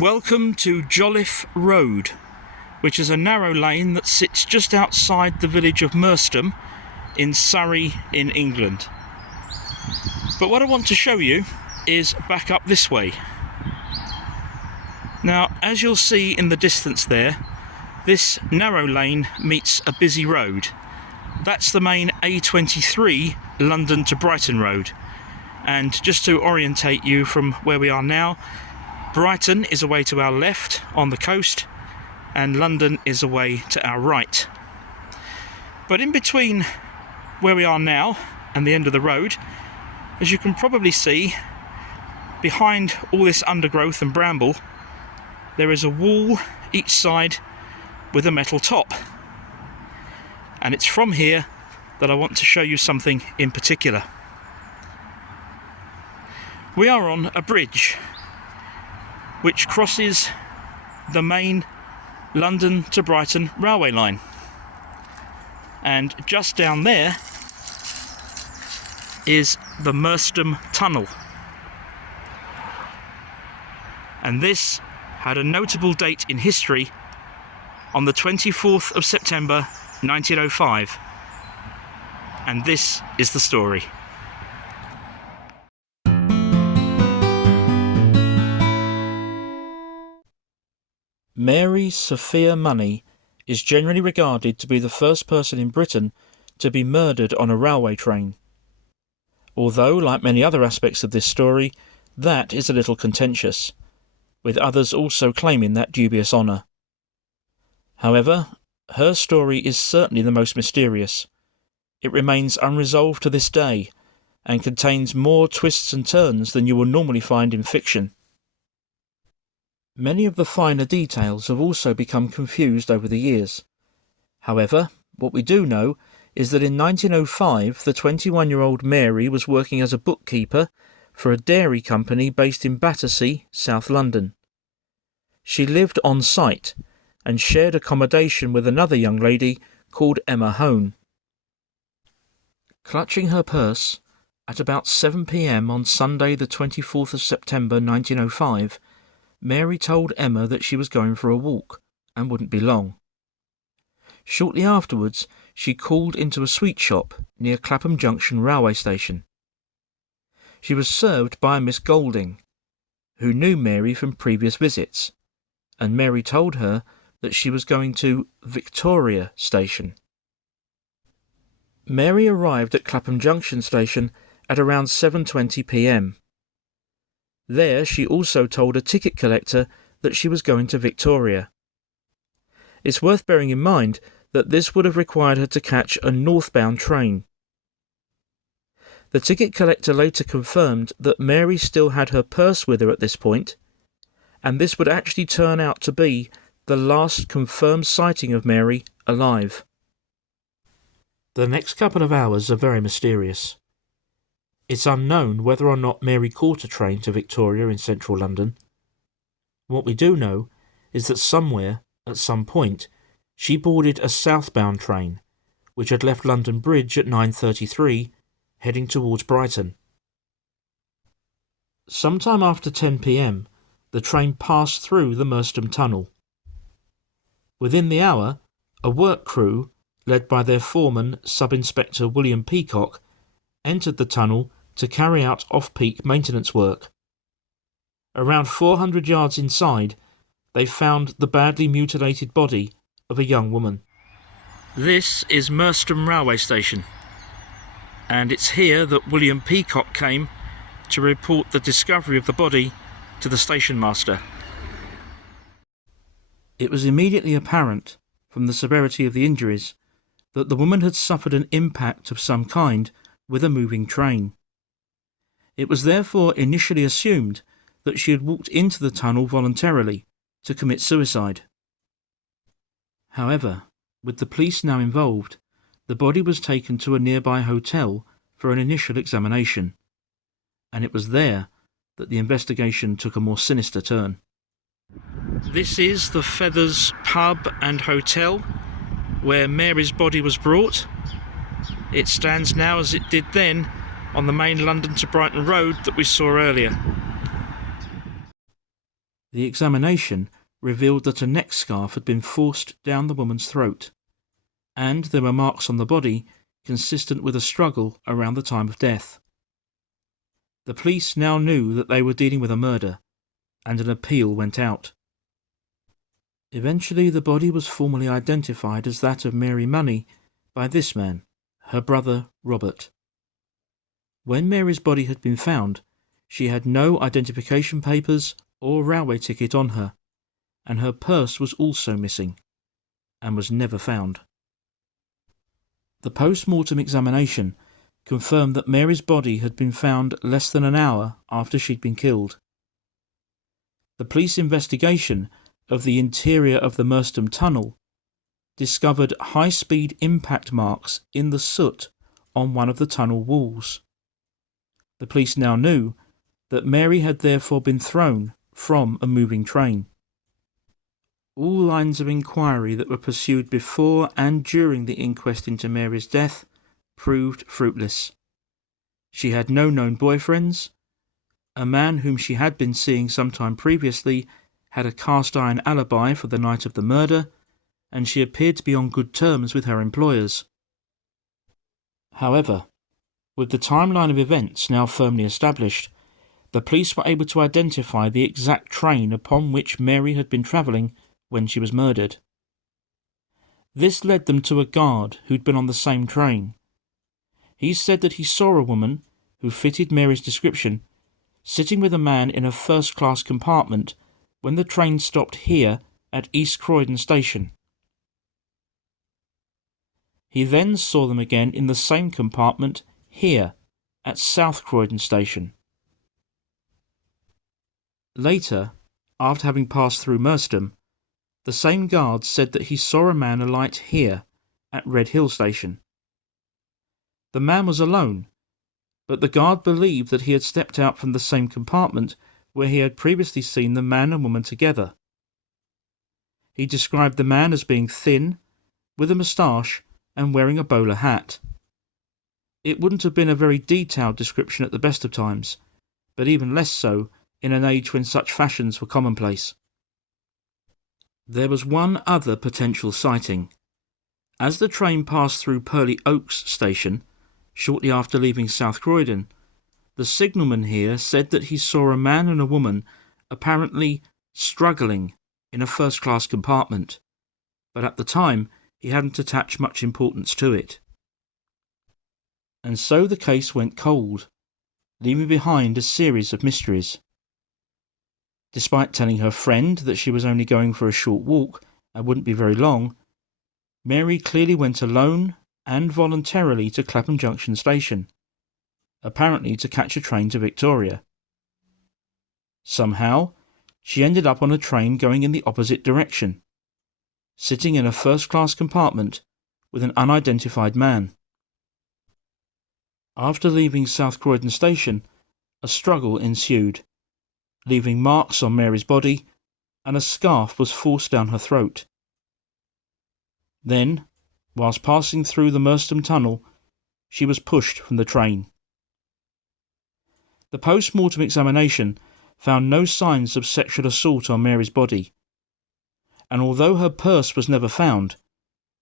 Welcome to Jolliffe Road, which is a narrow lane that sits just outside the village of Merstham in Surrey in England. But what I want to show you is back up this way. Now, as you'll see in the distance there, this narrow lane meets a busy road. That's the main A23 London to Brighton road. And just to orientate you from where we are now, Brighton is away to our left on the coast and London is away to our right. But in between where we are now and the end of the road, as you can probably see, behind all this undergrowth and bramble, there is a wall each side with a metal top. And it's from here that I want to show you something in particular. We are on a bridge which crosses the main London to Brighton railway line. And just down there is the Merstham Tunnel. And this had a notable date in history on the 24th of September 1905. And this is the story. Mary Sophia Money is generally regarded to be the first person in Britain to be murdered on a railway train. Although, like many other aspects of this story, that is a little contentious, with others also claiming that dubious honour. However, her story is certainly the most mysterious. It remains unresolved to this day, and contains more twists and turns than you will normally find in fiction. Many of the finer details have also become confused over the years. However, what we do know is that in 1905 the 21-year-old Mary was working as a bookkeeper for a dairy company based in Battersea, South London. She lived on site and shared accommodation with another young lady called Emma Hone. Clutching her purse, at about 7 p.m. on Sunday the 24th of September 1905, Mary told Emma that she was going for a walk and wouldn't be long. Shortly afterwards, she called into a sweet shop near Clapham Junction railway station. She was served by a Miss Golding, who knew Mary from previous visits, and Mary told her that she was going to Victoria Station. Mary arrived at Clapham Junction station at around 7:20 p.m. There she also told a ticket collector that she was going to Victoria. It's worth bearing in mind that this would have required her to catch a northbound train. The ticket collector later confirmed that Mary still had her purse with her at this point, and this would actually turn out to be the last confirmed sighting of Mary alive. The next couple of hours are very mysterious. It's unknown whether or not Mary caught a train to Victoria in central London. What we do know is that somewhere, at some point, she boarded a southbound train, which had left London Bridge at 9:33, heading towards Brighton. Sometime after 10 p.m, the train passed through the Merstham Tunnel. Within the hour, a work crew, led by their foreman, Sub-Inspector William Peacock, entered the tunnel to carry out off-peak maintenance work. Around 400 yards inside, they found the badly mutilated body of a young woman. This is Merstham railway station, and it's here that William Peacock came to report the discovery of the body to the station master. It was immediately apparent, from the severity of the injuries, that the woman had suffered an impact of some kind with a moving train. It was therefore initially assumed that she had walked into the tunnel voluntarily to commit suicide. However, with the police now involved, the body was taken to a nearby hotel for an initial examination, and it was there that the investigation took a more sinister turn. This is the Feathers pub and hotel where Mary's body was brought. It stands now as it did then on the main London to Brighton road that we saw earlier. The examination revealed that a neck scarf had been forced down the woman's throat, and there were marks on the body consistent with a struggle around the time of death. The police now knew that they were dealing with a murder, and an appeal went out. Eventually, the body was formally identified as that of Mary Money by this man, her brother Robert. When Mary's body had been found, she had no identification papers or railway ticket on her, and her purse was also missing, and was never found. The post-mortem examination confirmed that Mary's body had been found less than an hour after she'd been killed. The police investigation of the interior of the Merstham Tunnel discovered high-speed impact marks in the soot on one of the tunnel walls. The police now knew that Mary had therefore been thrown from a moving train. All lines of inquiry that were pursued before and during the inquest into Mary's death proved fruitless. She had no known boyfriends. A man whom she had been seeing some time previously had a cast-iron alibi for the night of the murder, and she appeared to be on good terms with her employers. However, with the timeline of events now firmly established, the police were able to identify the exact train upon which Mary had been travelling when she was murdered. This led them to a guard who'd been on the same train. He said that he saw a woman, who fitted Mary's description, sitting with a man in a first-class compartment when the train stopped here at East Croydon Station. He then saw them again in the same compartment here at South Croydon Station. Later, after having passed through Merstham, the same guard said that he saw a man alight here at Red Hill Station. The man was alone, but the guard believed that he had stepped out from the same compartment where he had previously seen the man and woman together. He described the man as being thin, with a moustache and wearing a bowler hat. It wouldn't have been a very detailed description at the best of times, but even less so in an age when such fashions were commonplace. There was one other potential sighting. As the train passed through Purley Oaks Station, shortly after leaving South Croydon, the signalman here said that he saw a man and a woman apparently struggling in a first-class compartment, but at the time he hadn't attached much importance to it. And so the case went cold, leaving behind a series of mysteries. Despite telling her friend that she was only going for a short walk and wouldn't be very long, Mary clearly went alone and voluntarily to Clapham Junction Station, apparently to catch a train to Victoria. Somehow, she ended up on a train going in the opposite direction, sitting in a first-class compartment with an unidentified man. After leaving South Croydon Station, a struggle ensued, leaving marks on Mary's body, and a scarf was forced down her throat. Then, whilst passing through the Merstham Tunnel, she was pushed from the train. The post-mortem examination found no signs of sexual assault on Mary's body, and although her purse was never found,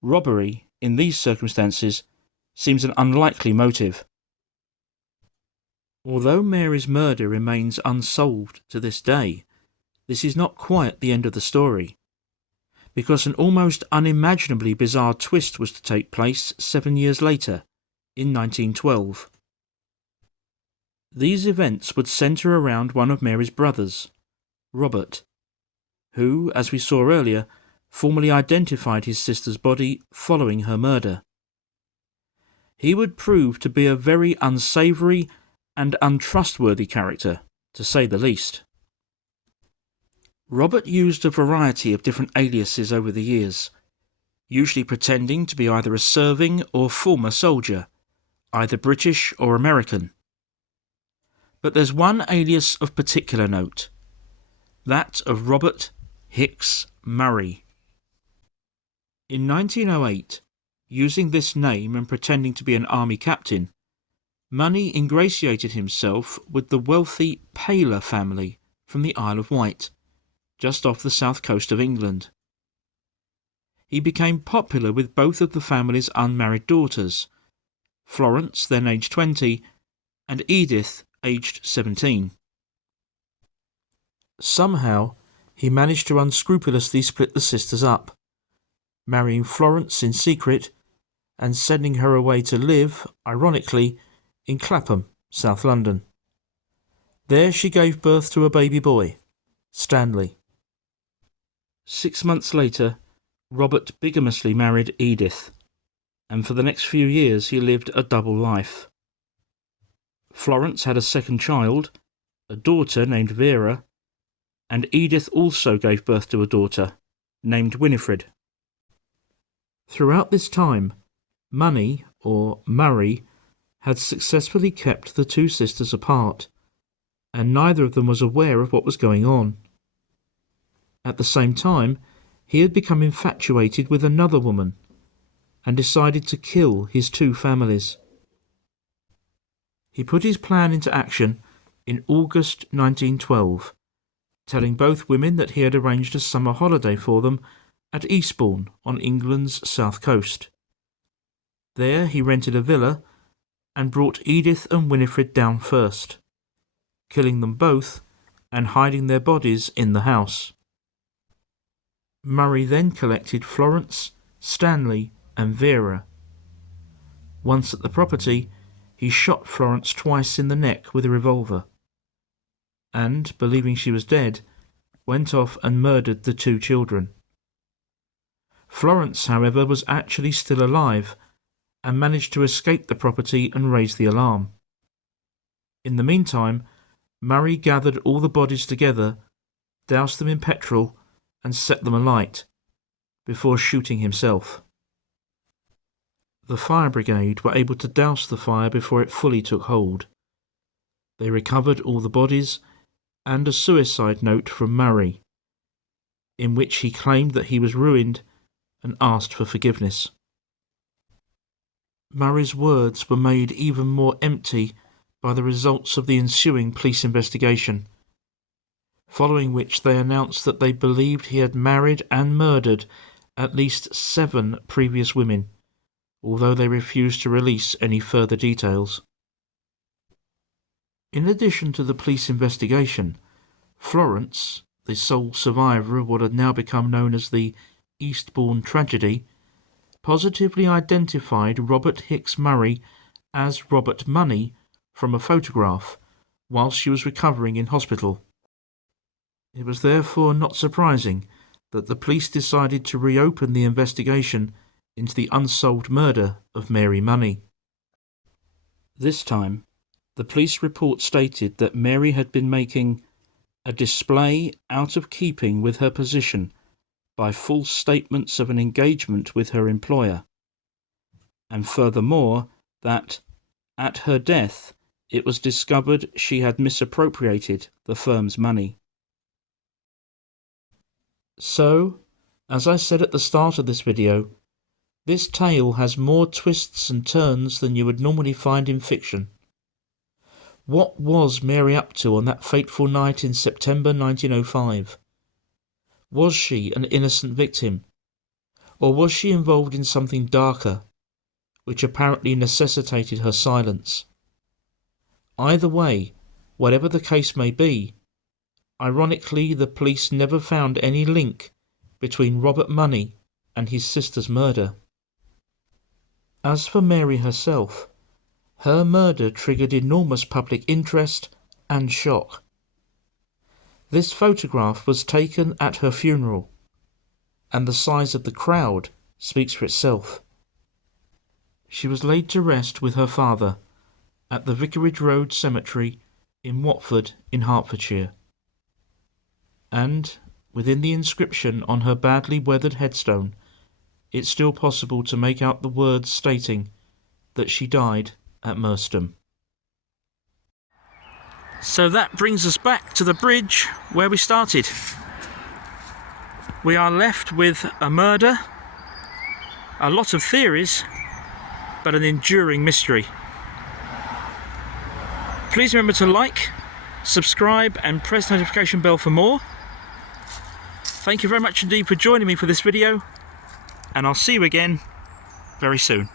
robbery, in these circumstances, seems an unlikely motive. Although Mary's murder remains unsolved to this day, this is not quite the end of the story, because an almost unimaginably bizarre twist was to take place 7 years later, in 1912. These events would centre around one of Mary's brothers, Robert, who, as we saw earlier, formally identified his sister's body following her murder. He would prove to be a very unsavoury and untrustworthy character, to say the least. Robert used a variety of different aliases over the years, usually pretending to be either a serving or former soldier, either British or American. But there's one alias of particular note, that of Robert Hicks Murray. In 1908, using this name and pretending to be an army captain, Money ingratiated himself with the wealthy Paler family from the Isle of Wight, just off the south coast of England. He became popular with both of the family's unmarried daughters, Florence, then aged 20, and Edith, aged 17. Somehow, he managed to unscrupulously split the sisters up, marrying Florence in secret and sending her away to live, ironically, in Clapham, South London. There she gave birth to a baby boy, Stanley. 6 months later, Robert bigamously married Edith, and for the next few years he lived a double life. Florence had a second child, a daughter named Vera, and Edith also gave birth to a daughter, named Winifred. Throughout this time, Money, or Murray, had successfully kept the two sisters apart, and neither of them was aware of what was going on. At the same time, he had become infatuated with another woman, and decided to kill his two families. He put his plan into action in August 1912, telling both women that he had arranged a summer holiday for them at Eastbourne on England's south coast. There he rented a villa and brought Edith and Winifred down first, killing them both and hiding their bodies in the house. Murray then collected Florence, Stanley and Vera. Once at the property, he shot Florence twice in the neck with a revolver, and, believing she was dead, went off and murdered the two children. Florence, however, was actually still alive and managed to escape the property and raise the alarm. In the meantime, Murray gathered all the bodies together, doused them in petrol and set them alight, before shooting himself. The fire brigade were able to douse the fire before it fully took hold. They recovered all the bodies and a suicide note from Murray, in which he claimed that he was ruined and asked for forgiveness. Murray's words were made even more empty by the results of the ensuing police investigation, following which they announced that they believed he had married and murdered at least 7 previous women, although they refused to release any further details. In addition to the police investigation, Florence, the sole survivor of what had now become known as the Eastbourne tragedy, positively identified Robert Hicks Murray as Robert Money from a photograph whilst she was recovering in hospital. It was therefore not surprising that the police decided to reopen the investigation into the unsolved murder of Mary Money. This time, the police report stated that Mary had been making a display out of keeping with her position by false statements of an engagement with her employer, and furthermore that, at her death, it was discovered she had misappropriated the firm's money. So, as I said at the start of this video, this tale has more twists and turns than you would normally find in fiction. What was Mary up to on that fateful night in September 1905? Was she an innocent victim? Or was she involved in something darker, which apparently necessitated her silence? Either way, whatever the case may be, ironically the police never found any link between Robert Money and his sister's murder. As for Mary herself, her murder triggered enormous public interest and shock. This photograph was taken at her funeral, and the size of the crowd speaks for itself. She was laid to rest with her father at the Vicarage Road Cemetery in Watford in Hertfordshire. And, within the inscription on her badly weathered headstone, it's still possible to make out the words stating that she died at Merstham. So that brings us back to the bridge where we started. We are left with a murder, a lot of theories, but an enduring mystery. Please remember to like, subscribe and press the notification bell for more. Thank you very much indeed for joining me for this video, and I'll see you again very soon.